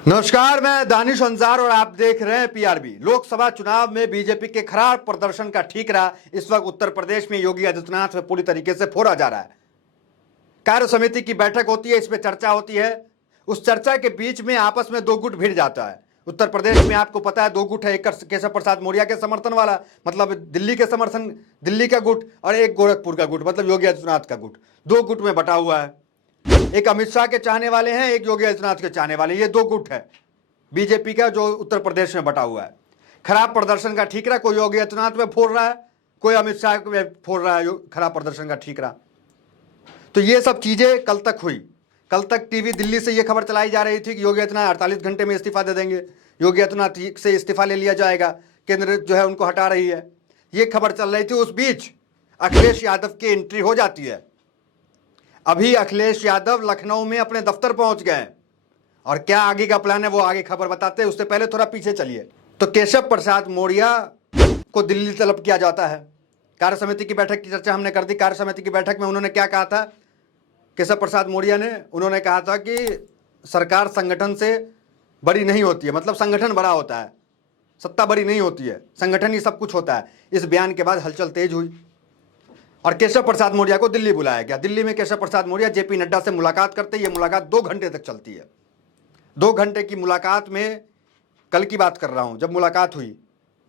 नमस्कार, मैं दानिश अंसार और आप देख रहे हैं पीआरबी। लोकसभा चुनाव में बीजेपी के खराब प्रदर्शन का ठीकरा इस वक्त उत्तर प्रदेश में योगी आदित्यनाथ में पूरी तरीके से फोड़ा जा रहा है। कार्य समिति की बैठक होती है, इस पे चर्चा होती है। उस चर्चा के बीच में आपस में दो गुट भिड़ जाता है। उत्तर प्रदेश में आपको पता है दो गुट है, एक केशव प्रसाद मौर्य के समर्थन वाला मतलब दिल्ली के समर्थन दिल्ली का गुट, और एक गोरखपुर का गुट मतलब योगी आदित्यनाथ का गुट। दो गुट में बटा हुआ है। एक अमित शाह के चाहने वाले हैं, एक योगी आदित्यनाथ के चाहने वाले, ये दो गुट है बीजेपी का जो उत्तर प्रदेश में बटा हुआ है। खराब प्रदर्शन का ठीकरा कोई योगी आदित्यनाथ में फोड़ रहा है, कोई अमित शाह में फोड़ रहा है खराब प्रदर्शन का ठीकरा। तो ये सब चीजें कल तक हुई। कल तक टीवी दिल्ली से ये खबर चलाई जा रही थी कि योगी आदित्यनाथ 48 घंटे में इस्तीफा दे देंगे, योगी आदित्यनाथ से इस्तीफा ले लिया जाएगा, केंद्र जो है उनको हटा रही है, ये खबर चल रही थी। उस बीच अखिलेश यादव की एंट्री हो जाती है। अभी अखिलेश यादव लखनऊ में अपने दफ्तर पहुंच गए और क्या आगे का प्लान है वो आगे खबर बताते हैं। उससे पहले थोड़ा पीछे चलिए। तो केशव प्रसाद मौर्य को दिल्ली तलब किया जाता है। कार्य समिति की बैठक की चर्चा हमने कर दी। कार्य समिति की बैठक में उन्होंने क्या कहा था, केशव प्रसाद मौर्य ने उन्होंने कहा था कि सरकार संगठन से बड़ी नहीं होती है, मतलब संगठन बड़ा होता है, सत्ता बड़ी नहीं होती है, संगठन ही सब कुछ होता है। इस बयान के बाद हलचल तेज हुई और केशव प्रसाद मौर्य को दिल्ली बुलाया गया। दिल्ली में केशव प्रसाद मौर्य जेपी नड्डा से मुलाकात करते। ये मुलाकात 2 घंटे तक चलती है। 2 घंटे की मुलाकात में, कल की बात कर रहा हूं, जब मुलाकात हुई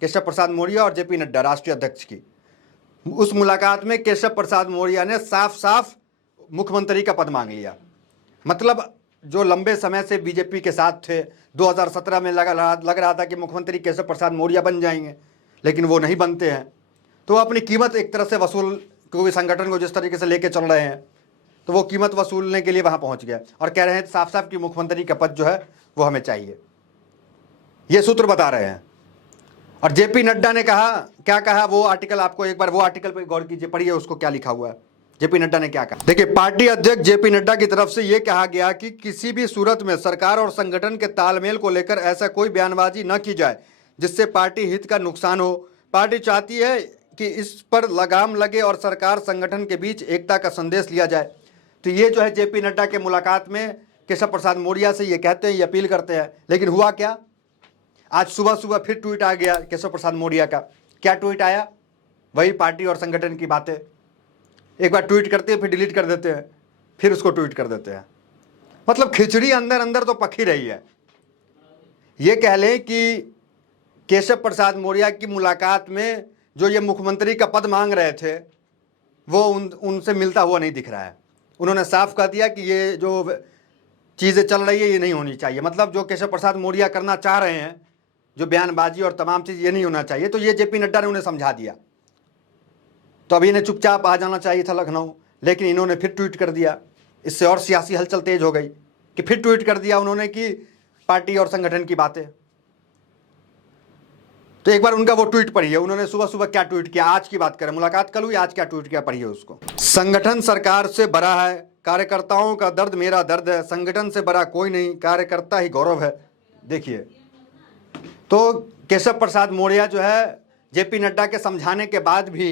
केशव प्रसाद मौर्य और जेपी नड्डा राष्ट्रीय अध्यक्ष की, उस मुलाकात में केशव प्रसाद मौर्य ने साफ साफ मुख्यमंत्री का पद मांग लिया। मतलब जो लंबे समय से बीजेपी के साथ थे, 2017 में लग रहा था कि मुख्यमंत्री केशव प्रसाद मौर्य बन जाएंगे, लेकिन वो नहीं बनते हैं। तो अपनी कीमत एक तरह से वसूल, क्योंकि संगठन को जिस तरीके से लेके चल रहे हैं, तो वो कीमत वसूलने के लिए वहां पहुंच गया और कह रहे हैं साफ साफ कि मुख्यमंत्री का पद जो है वो हमें चाहिए। ये सूत्र बता रहे हैं। और जेपी नड्डा ने कहा, क्या कहा वो आर्टिकल, आपको एक बार वो आर्टिकल पर गौर कीजिए, पढ़िए उसको क्या लिखा हुआ है। जेपी नड्डा ने क्या कहा, देखिए, पार्टी अध्यक्ष जेपी नड्डा की तरफ से यह कहा गया कि किसी भी सूरत में सरकार और संगठन के तालमेल को लेकर ऐसा कोई बयानबाजी न की जाए जिससे पार्टी हित का नुकसान हो। पार्टी चाहती है कि इस पर लगाम लगे और सरकार संगठन के बीच एकता का संदेश लिया जाए। तो ये जो है जेपी नड्डा के मुलाकात में केशव प्रसाद मौर्य से ये कहते हैं, ये अपील करते हैं। लेकिन हुआ क्या, आज सुबह सुबह फिर ट्वीट आ गया केशव प्रसाद मौर्य का। क्या ट्वीट आया, वही पार्टी और संगठन की बातें। एक बार ट्वीट करते हैं, फिर डिलीट कर देते हैं, फिर उसको ट्वीट कर देते हैं। मतलब खिचड़ी अंदर अंदर तो पक ही रही है। ये कह लें कि केशव प्रसाद मौर्य की मुलाकात में जो ये मुख्यमंत्री का पद मांग रहे थे वो उनसे मिलता हुआ नहीं दिख रहा है। उन्होंने साफ कह दिया कि ये जो चीज़ें चल रही है ये नहीं होनी चाहिए। मतलब जो केशव प्रसाद मौर्य करना चाह रहे हैं, जो बयानबाजी और तमाम चीज़, ये नहीं होना चाहिए। तो ये जेपी नड्डा ने उन्हें समझा दिया। तो अभी इन्हें चुपचाप आ जाना चाहिए था लखनऊ, लेकिन इन्होंने फिर ट्वीट कर दिया। इससे और सियासी हलचल तेज हो गई कि फिर ट्वीट कर दिया उन्होंने कि पार्टी और संगठन की बातें। तो एक बार उनका वो ट्वीट पढ़िए, उन्होंने सुबह सुबह क्या ट्वीट किया। आज की बात करें, मुलाकात कल हुई, आज क्या ट्वीट किया पढ़िए उसको। संगठन सरकार से बड़ा है, कार्यकर्ताओं का दर्द मेरा दर्द है, संगठन से बड़ा कोई नहीं, कार्यकर्ता ही गौरव है। देखिए, तो केशव प्रसाद मौर्य जो है जेपी नड्डा के समझाने के बाद भी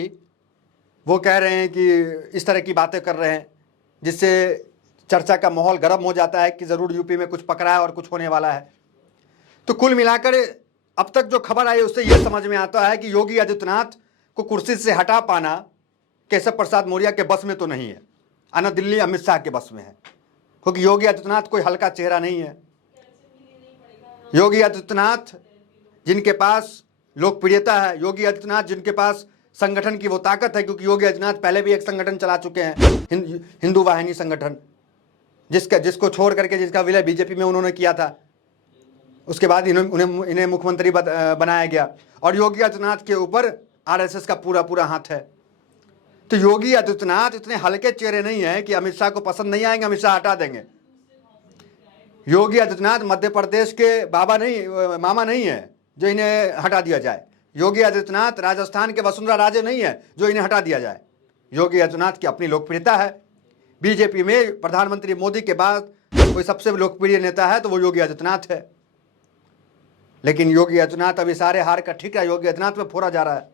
वो कह रहे हैं कि इस तरह की बातें कर रहे हैं, जिससे चर्चा का माहौल गर्म हो जाता है कि ज़रूर यूपी में कुछ पकड़ा है और कुछ होने वाला है। तो कुल मिलाकर अब तक जो खबर आई उससे यह समझ में आता है कि योगी आदित्यनाथ को कुर्सी से हटा पाना केशव प्रसाद मौर्य के बस में तो नहीं है, आना दिल्ली अमित शाह के बस में है। क्योंकि योगी आदित्यनाथ कोई हल्का चेहरा नहीं है। योगी आदित्यनाथ जिनके पास लोकप्रियता है, योगी आदित्यनाथ जिनके पास संगठन की वो ताकत है, क्योंकि योगी आदित्यनाथ पहले भी एक संगठन चला चुके हैं, हिंदू वाहिनी संगठन, जिसको छोड़ करके जिसका विलय बीजेपी में उन्होंने किया था। उसके बाद इन्हें मुख्यमंत्री बनाया गया और योगी आदित्यनाथ के ऊपर आरएसएस का पूरा पूरा हाथ है। तो योगी आदित्यनाथ इतने हल्के चेहरे नहीं है कि अमित शाह को पसंद नहीं आएंगे, अमित शाह हटा देंगे। योगी आदित्यनाथ मध्य प्रदेश के बाबा नहीं, मामा नहीं है जो इन्हें हटा दिया जाए। योगी आदित्यनाथ राजस्थान के वसुंधरा राजे नहीं है जो इन्हें हटा दिया जाए। योगी आदित्यनाथ की अपनी लोकप्रियता है। बीजेपी में प्रधानमंत्री मोदी के बाद कोई सबसे लोकप्रिय नेता है तो वो योगी आदित्यनाथ है। लेकिन योगी आदित्यनाथ अभी सारे हार का ठीकरा योगी आदित्यनाथ में फोड़ा जा रहा है।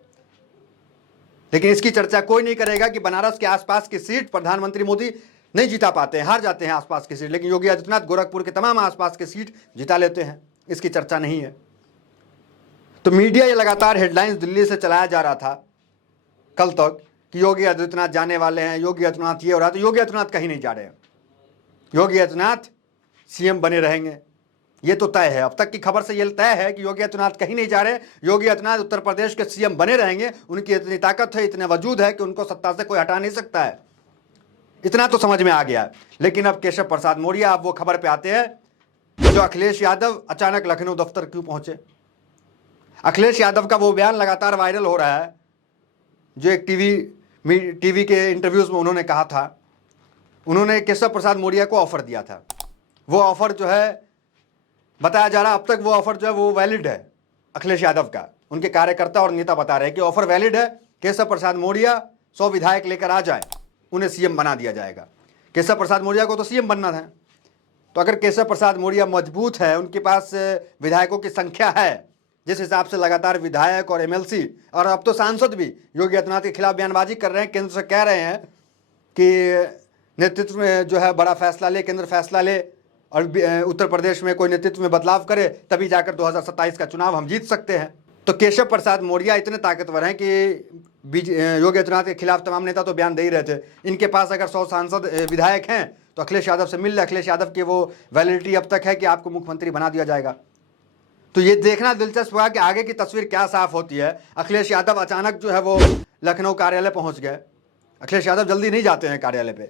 लेकिन इसकी चर्चा कोई नहीं करेगा कि बनारस के आसपास की सीट प्रधानमंत्री मोदी नहीं जिता पाते हैं, हार जाते हैं आसपास की सीट, लेकिन योगी आदित्यनाथ गोरखपुर के तमाम आसपास की सीट जिता लेते हैं, इसकी चर्चा नहीं है। तो मीडिया ये लगातार हेडलाइंस दिल्ली से चलाया जा रहा था कल तक कि योगी आदित्यनाथ जाने वाले हैं, योगी आदित्यनाथ ये हो रहा है, तो योगी आदित्यनाथ कहीं नहीं जा रहे हैं। योगी आदित्यनाथ सीएम बने रहेंगे, ये तो तय है। अब तक की खबर से ये तय है कि योगी आदित्यनाथ कहीं नहीं जा रहे, योगी आदित्यनाथ उत्तर प्रदेश के सीएम बने रहेंगे। उनकी इतनी ताकत है, इतने वजूद है कि उनको सत्ता से कोई हटा नहीं सकता है, इतना तो समझ में आ गया। लेकिन अब केशव प्रसाद मौर्य, अब वो खबर पे आते हैं जो अखिलेश यादव अचानक लखनऊ दफ्तर क्यों पहुंचे। अखिलेश यादव का वो बयान लगातार वायरल हो रहा है जो एक टीवी के इंटरव्यूज में उन्होंने कहा था। उन्होंने केशव प्रसाद मौर्य को ऑफर दिया था, वो ऑफर जो है बताया जा रहा अब तक वो ऑफर जो है वो वैलिड है अखिलेश यादव का। उनके कार्यकर्ता और नेता बता रहे हैं कि ऑफर वैलिड है, केशव प्रसाद मौर्य 100 विधायक लेकर आ जाए, उन्हें सीएम बना दिया जाएगा। केशव प्रसाद मौर्य को तो सीएम बनना था, तो अगर केशव प्रसाद मौर्य मजबूत है, उनके पास विधायकों की संख्या है, जिस हिसाब से लगातार विधायक और एमएलसी और अब तो सांसद भी योगी आदित्यनाथ के खिलाफ बयानबाजी कर रहे हैं, केंद्र से कह रहे हैं कि नेतृत्व में जो है बड़ा फैसला ले, केंद्र फैसला ले और उत्तर प्रदेश में कोई नेतृत्व में बदलाव करे, तभी जाकर 2027 का चुनाव हम जीत सकते हैं। तो केशव प्रसाद मौर्य इतने ताकतवर हैं कि योगी आदित्यनाथ के खिलाफ तमाम नेता तो बयान दे ही रहे थे। इनके पास अगर 100 सांसद विधायक हैं तो अखिलेश यादव से मिल ले, अखिलेश यादव की वो वैलिडिटी अब तक है कि आपको मुख्यमंत्री बना दिया जाएगा। तो ये देखना दिलचस्प होगा कि आगे की तस्वीर क्या साफ होती है। अखिलेश यादव अचानक जो है वो लखनऊ कार्यालय पहुंच गए। अखिलेश यादव जल्दी नहीं जाते हैं कार्यालय पे,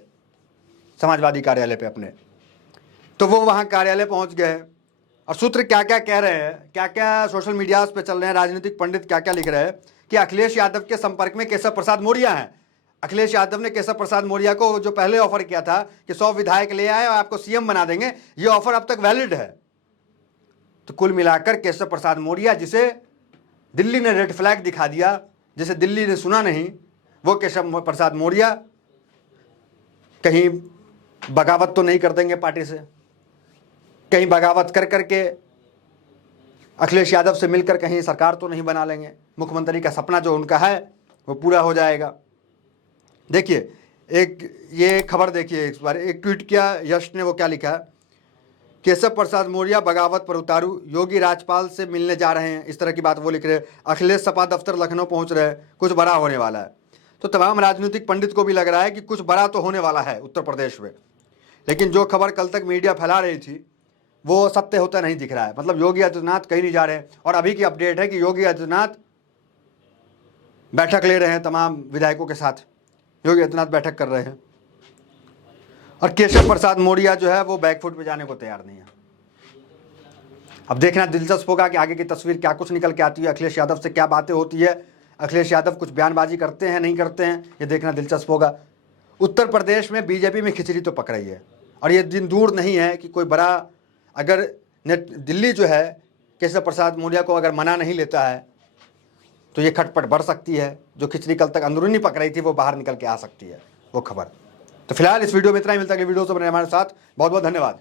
समाजवादी कार्यालय पे अपने, तो वो वहाँ कार्यालय पहुँच गए। और सूत्र क्या क्या कह रहे हैं, क्या क्या सोशल मीडिया पे चल रहे हैं, राजनीतिक पंडित क्या क्या लिख रहे हैं कि अखिलेश यादव के संपर्क में केशव प्रसाद मौर्य हैं। अखिलेश यादव ने केशव प्रसाद मौर्य को जो पहले ऑफर किया था कि 100 विधायक ले आए और आपको सीएम बना देंगे, ये ऑफर अब तक वैलिड है। तो कुल मिलाकर केशव प्रसाद मौर्य, जिसे दिल्ली ने रेड फ्लैग दिखा दिया, जिसे दिल्ली ने सुना नहीं, वो केशव प्रसाद मौर्य कहीं बगावत तो नहीं कर देंगे पार्टी से, कहीं बगावत कर करके अखिलेश यादव से मिलकर कहीं सरकार तो नहीं बना लेंगे, मुख्यमंत्री का सपना जो उनका है वो पूरा हो जाएगा। देखिए एक ये खबर देखिए, इस बार एक ट्वीट किया यश ने, वो क्या लिखा है, केशव प्रसाद मौर्य बगावत पर उतारू, योगी राज्यपाल से मिलने जा रहे हैं, इस तरह की बात वो लिख रहे हैं। अखिलेश सपा दफ्तर लखनऊ पहुंच रहे हैं, कुछ बड़ा होने वाला है। तो तमाम राजनीतिक पंडित को भी लग रहा है कि कुछ बड़ा तो होने वाला है उत्तर प्रदेश में, लेकिन जो खबर कल तक मीडिया फैला रही थी वो सत्य होता नहीं दिख रहा है। मतलब योगी आदित्यनाथ कहीं नहीं जा रहे हैं। और अभी की अपडेट है कि योगी आदित्यनाथ बैठक ले रहे हैं तमाम विधायकों के साथ, योगी आदित्यनाथ बैठक कर रहे हैं। और केशव प्रसाद मौर्य जो है वो बैकफुट पे जाने को तैयार नहीं है। अब देखना दिलचस्प होगा कि आगे की तस्वीर क्या कुछ निकल के आती है, अखिलेश यादव से क्या बातें होती है, अखिलेश यादव कुछ बयानबाजी करते हैं नहीं करते हैं, ये देखना दिलचस्प होगा। उत्तर प्रदेश में बीजेपी में खिचड़ी तो पक रही है और ये दिन दूर नहीं है कि कोई बड़ा, अगर दिल्ली जो है केशव प्रसाद मौर्य को अगर मना नहीं लेता है तो ये खटपट बढ़ सकती है। जो खिचड़ी कल तक अंदरूनी पक रही थी वो बाहर निकल के आ सकती है, वो खबर। तो फिलहाल इस वीडियो में इतना ही, मिलता है अगली वीडियो से। बने हमारे साथ, बहुत बहुत धन्यवाद।